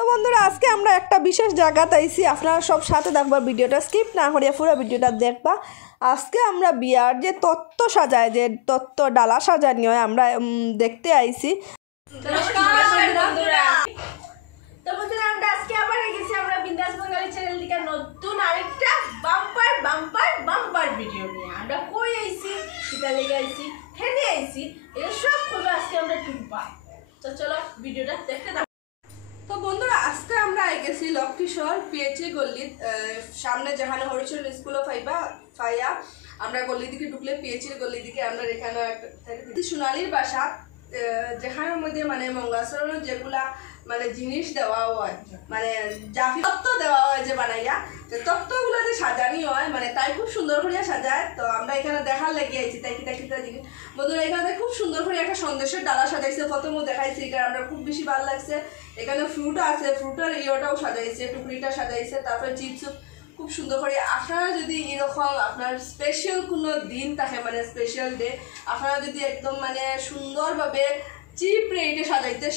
তো বন্ধুরা আজকে আমরা একটা বিশেষ জায়গাতে আইছি, আপনারা সব সাথে দেখবা, ভিডিওটা স্কিপ না করিয়া পুরো ভিডিওটা দেখবা। আজকে আমরা বিয়ার যে তত্ত্ব সাজায়, যে তত্ত্ব ডালা সাজানি হয়, আমরা দেখতে আইছি। তো বন্ধুরা আমরা আজকে আবার গেছি আমরা বিন্দাস বাঙালি চ্যানেল থেকে নতুন আরেকটা বাম্পার বাম্পার বাম্পার ভিডিও নিয়ে। আমরা কই আইছি, সেটা লেগে আইছি, হেনে আইছি, এটা সব করবো আজকে আমরা টুম্পা। তো চলো ভিডিওটা দেখতে থাকো। তো বন্ধুরা আজকে আমরা গেছি লক্ষ্মীশ্বর পিএইচি গল্লির সামনে, যেখানে হরিচরণ স্কুলও ফাইয়া আমরা গল্লি দিকে ঢুকলে পিএইচির গল্লি দিকে আমরা এখানে একটা সোনালির বাসা, যেখানের মধ্যে মানে মঙ্গলাচরণের যেগুলা মানে জিনিস দেওয়া হয়, মানে জাফি তত্ত্ব দেওয়া হয় যে বানাইয়া, তত্ত্বগুলো যে সাজানি হয়, মানে তাই খুব সুন্দর করিয়া সাজায়। তো আমরা এখানে দেখার লেগে আইছি তাই কিতা জিনিস। বন্ধুরা এখানে খুব সুন্দর করে একটা সন্দেশের ডালা সাজাইছে, প্রথমও দেখাইছে, এটা আমরা খুব বেশি ভালো লাগছে। এখানে ফ্রুট আছে, ফ্রুটের ইয়েটাও সাজাইছে, টুকরিটা সাজাইছে, তারপরে চিপস খুব সুন্দর করে। আপনারা যদি এরকম আপনার স্পেশাল কোনো দিন থাকে, মানে স্পেশাল ডে, আপনারা যদি একদম মানে সুন্দরভাবে চিপ রেটে সাজাইতে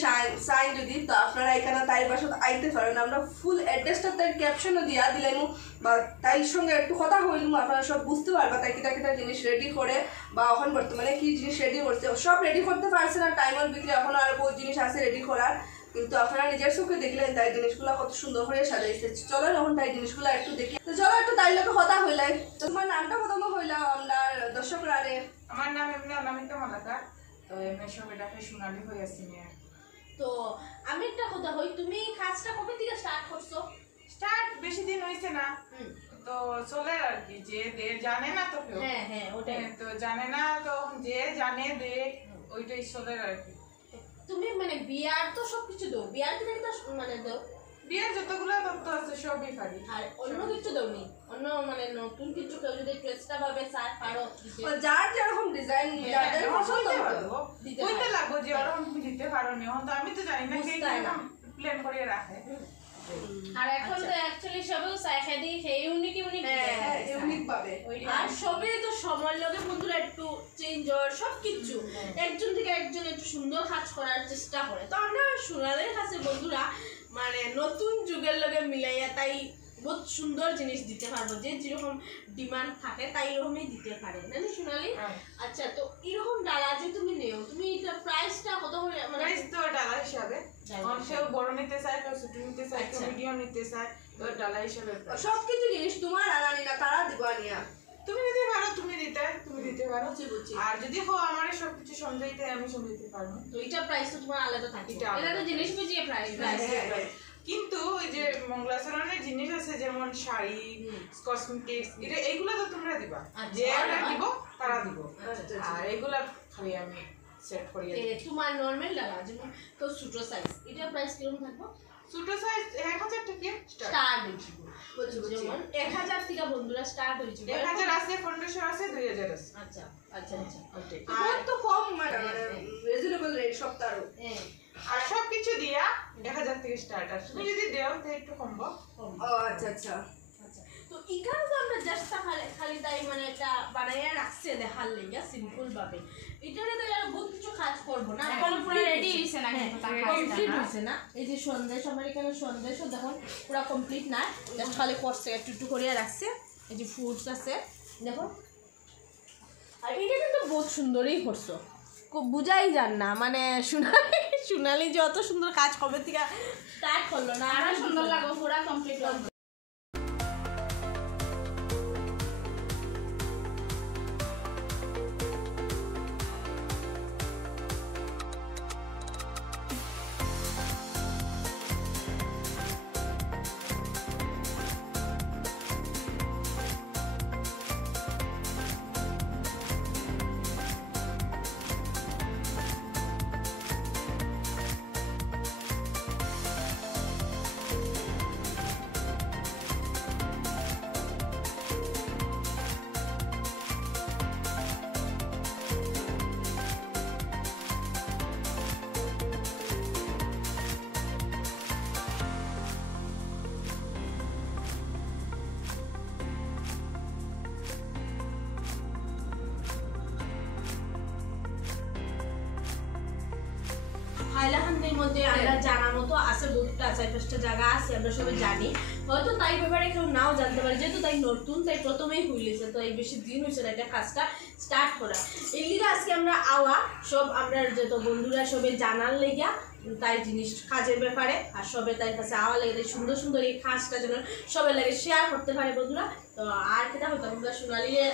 চাই যদি, তো আপনারা এখানে তাই বাসাত আইতে পারেন। আমরা ফুল অ্যাড্রেসটা তাই ক্যাপশনও দিয়া দিলাম, বা তাইর সঙ্গে একটু কথা হইলাম, আপনারা সব বুঝতে পারবা তাই কিতা জিনিস রেডি করে, বা এখন বর্তমানে কি জিনিস রেডি করছে। সব রেডি করতে পারছে না টাইমের ভিতরে, এখন আর বহুত জিনিস আছে রেডি করার, কিন্তু আপনারা নিজের চোখে দেখলেন তাই জিনিসগুলো কত সুন্দর করে সাজাইছে। চলো এখন তাই জিনিসগুলো একটু দেখি। তো চলো একটু তাই লোকে কথা হইলাই। তোমার নামটা প্রথমে হইলাম আমরা দর্শকরা। আমার নাম এমনি অনামিকা মালাকার, তো এমনি সবাই ডাকে সোনালি হয়ে আসছি। তো আমি একটা কথা হই, তুমি কাজটা কবে থেকে স্টার্ট করছো? স্টার্ট বেশি দিন হইছে না, তো চলে আর কি, যে জানে না তো কেউ। হ্যাঁ হ্যাঁ ওটাই তো জানে না, তো যে জানে দে ওইটাই চলে আর কি। তুমি মানে বিয়ার তো সবকিছু দাও, বিয়ার থেকে তো মানে দাও, বিয়ের যতগুলো তত্ত্ব আছে সবই পারি। আর অন্য কিছু দাওনি? অন্য মানে নতুন কিছু কেউ যদি একটু এক্সট্রা ভাবে চায় পারো, যার যেরকম ডিজাইন যাদের পছন্দ বলতে লাগবো যে ওরকম তুমি দিতে পারো নি, তো আমি তো জানি না কে প্ল্যান করে রাখে। আর এখন তো অ্যাকচুয়ালি সবই চাই দি সেই ইউনিক পাবে, আর সবই তো সময় লগে বন্ধুরা একটু চেঞ্জ হয় সবকিছু, একজন থেকে একজন একটু সুন্দর কাজ করার চেষ্টা করে। তো আমরা সোনালের কাছে বন্ধুরা মানে নতুন যুগের লগে মিলাইয়া তাই বহুত সুন্দর জিনিস দিতে পারবো, যে যেরকম ডিমান্ড থাকে তাই এরকমই দিতে পারে, জানি সোনালি? আচ্ছা, তো এরকম ডালা যে তুমি নেও, তুমি এটা প্রাইসটা কত করে? মানে প্রাইস তো ডালা হিসাবে, কেউ বড় নিতে চায়, কেউ ছোট নিতে চায়, কেউ মিডিয়াম নিতে চায়, তো ডালা হিসাবে সবকিছু জিনিস তোমার আনানি না, তারা দিবা নিয়া। তুমি দিতে পারো, তুমি দিতে পারো। আর যদি হো আমার সবকিছু সমঝাইতে, আমি সমঝাইতে পারবো। তো এটা প্রাইস তো তোমার আলাদা থাকে, এটা তো জিনিস বুঝিয়ে প্রাইস। কিন্তু ওই যে মঙ্গলাচরণের জিনিস আছে, যেমন শাড়ি, কসমেটিক্স, এটা এইগুলো তো তোমরা দিবা, যে দিব তারা দিব, আর এগুলা খালি আমি সেট করিয়ে দিই। তোমার নরমাল ডালা যেমন তো ছোট সাইজ, এটা প্রাইস কিরকম থাকবে? ছোট সাইজ 1000 টাকা স্টার্ট হইছে, যেমন 1000 থেকে বন্ধুরা স্টার্ট হইছে। 1000 আছে, 1500 আছে, 2000 আছে। আচ্ছা আচ্ছা আচ্ছা, ওইটাই। আর তো কম মানে রিজনেবল রেট সব তারও। আর সব কিছু দিয়া 1000 থেকে স্টার্ট। আর তুমি যদি দেও তো একটু কমবো। ও আচ্ছা আচ্ছা আচ্ছা, তো এখানে তো আমরা জাস্ট খালি তাই মানে এটা বানাইয়া রাখছে দেখার লেগে সিম্পল ভাবে, এটারে তো আর বহুত কিছু কাজ করব না, পুরো রেডি হইছে না, কিন্তু তার কমপ্লিট হইছে না। এই যে সন্দেশ, আমার এখানে সন্দেশও দেখুন পুরো কমপ্লিট না, জাস্ট খালি করছে একটু একটু করিয়া রাখছে। এই যে ফ্রুটস আছে দেখো, আর এটা কিন্তু বহুত সুন্দরই করছো, বুঝাই যান না মানে সোনালি যে অত সুন্দর কাজ কবে থেকে স্টার্ট করলো না, আর সুন্দর লাগলো, পুরা কমপ্লিট লাগলো। হাইলাকান্দির মধ্যে আমরা জানা মতো আছে আছে বহুতটা 4-5টা জায়গা আছে আমরা সবাই জানি হয়তো তাই ব্যাপারে কেউ নাও জানতে পারে যেহেতু তাই নতুন তাই প্রথমেই হইলেছে তো এই বেশি দিন হয়েছে না এটা কাজটা স্টার্ট করা এই লিগে আজকে আমরা আওয়া সব আমরা যত বন্ধুরা সবে জানার লেগা তাই জিনিস কাজের ব্যাপারে আর সবে তাই কাছে আওয়া লেগে তাই সুন্দর সুন্দর এই কাজটা যেন সবাই লাগে শেয়ার করতে পারে বন্ধুরা তো আর কেটা হতো আমরা সোনালিয়ে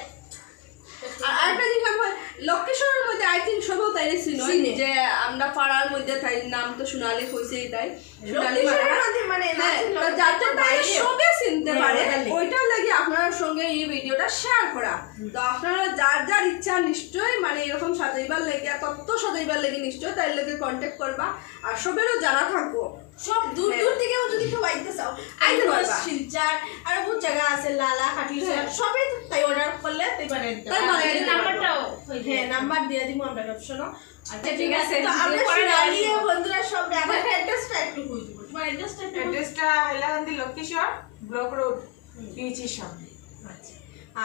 আরেকটা জিনিস আমার লোকেশনের মধ্যে আই থিঙ্ক সবাই তাই চিনে যে আমরা পাড়ার মধ্যে তাই নাম তো সোনালি হইছেই তাই সোনালি মানে যাতে তাই সবে চিনতে পারে ওইটার লাগি আপনার সঙ্গে এই ভিডিওটা শেয়ার করা তো আপনারা যার যার ইচ্ছা নিশ্চয়ই মানে এরকম সাজাইবার লেগে তত্ত্ব সাজাইবার লেগে নিশ্চয়ই তাই লেগে কন্ট্যাক্ট করবা আর সবেরও জানা থাকবো সব দূর দূর থেকেও যদি কেউ আইতে চাও আইতে পারবা শিলচর আর বহুত জায়গা আছে লালা খাটলি সবই তাই অর্ডার করলে তাই বানাই দিতে তাই বানাই দিতে নাম্বারটাও হ্যাঁ নাম্বার দিয়ে দিব আমরা অপশনও আচ্ছা ঠিক আছে তো আমরা সোনালি বন্ধুরা সব আমার অ্যাড্রেসটা একটু কই দিব তোমার অ্যাড্রেসটা একটু অ্যাড্রেসটা হাইলাকান্দি লক্ষ্মীশ্বর ব্লক রোড পিএইচির সামনে আচ্ছা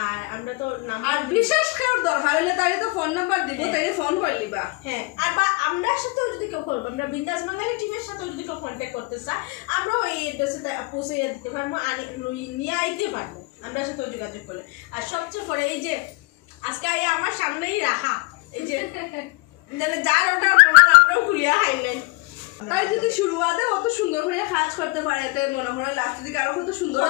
আর আমরা তো আর নাম্বার বিশেষ কারোর দরকার হলে তাই তো ফোন নাম্বার দিব তাই ফোন করে লিবা হ্যাঁ আর বা আমরা সাথেও যদি কেউ করবো আমরা বিন্দাস বাঙালি টিমের সাথেও যদি কেউ কন্ট্যাক্ট করতে চাই আমরা ওই অ্যাড্রেসে পৌঁছে দিতে পারবো নিয়ে আইতে পারবো আমরা সাথেও যোগাযোগ করলে আর সবচেয়ে পরে এই যে আজকে আমার সামনেই রাখা এই যে যার ওটা আমরাও খুলিয়া হাইলাই তাই যদি শুরুয়াতে অত সুন্দর করে কাজ করতে পারে তাই মনে হয় লাস্টের দিকে আরো কত সুন্দর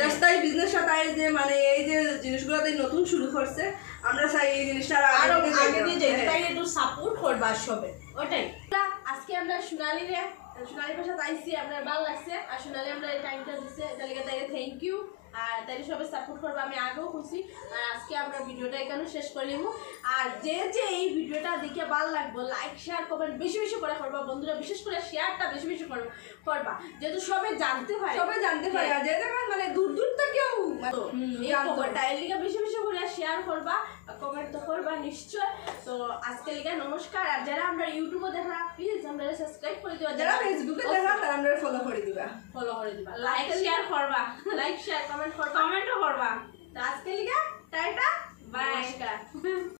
জাস্ট তাই বিজনেসটা তাই যে মানে এই যে জিনিসগুলো তাই নতুন শুরু করছে আমরা চাই এই জিনিসটা আরো আগে দিয়ে যাই তাই একটু সাপোর্ট করবা সবে ওটাই আজকে আমরা সোনালির ভাষা তাইছি আপনার ভালো লাগছে আর সোনালি আমরা এই টাইমটা দিচ্ছে এটা লেগে তাই থ্যাংক ইউ আর তাই সবাই সাপোর্ট করবো আমি আগেও খুশি আর আজকে আমরা ভিডিওটা এখানে শেষ করে নিব আর যে যে এই ভিডিওটা দেখে ভালো লাগবে লাইক শেয়ার করবেন বেশি বেশি করে করবা বন্ধুরা বিশেষ করে শেয়ারটা বেশি বেশি করবা যেহেতু সবাই জানতে পারে আর যে মানে দূর দূর থেকেও এই খবরটা এর লিগে বেশি বেশি করে শেয়ার করবা কমেন্ট তো করবা নিশ্চয় তো আজকে লিগে নমস্কার আর যারা আমরা ইউটিউবে দেখা প্লিজ আমরা সাবস্ক্রাইব করে দিবা যারা ফেসবুকে দেখা তারা আমরা ফলো করে দিবা লাইক শেয়ার করবা লাইক শেয়ার কমেন্টও করবা তো আজকে লিগে টাটা বাই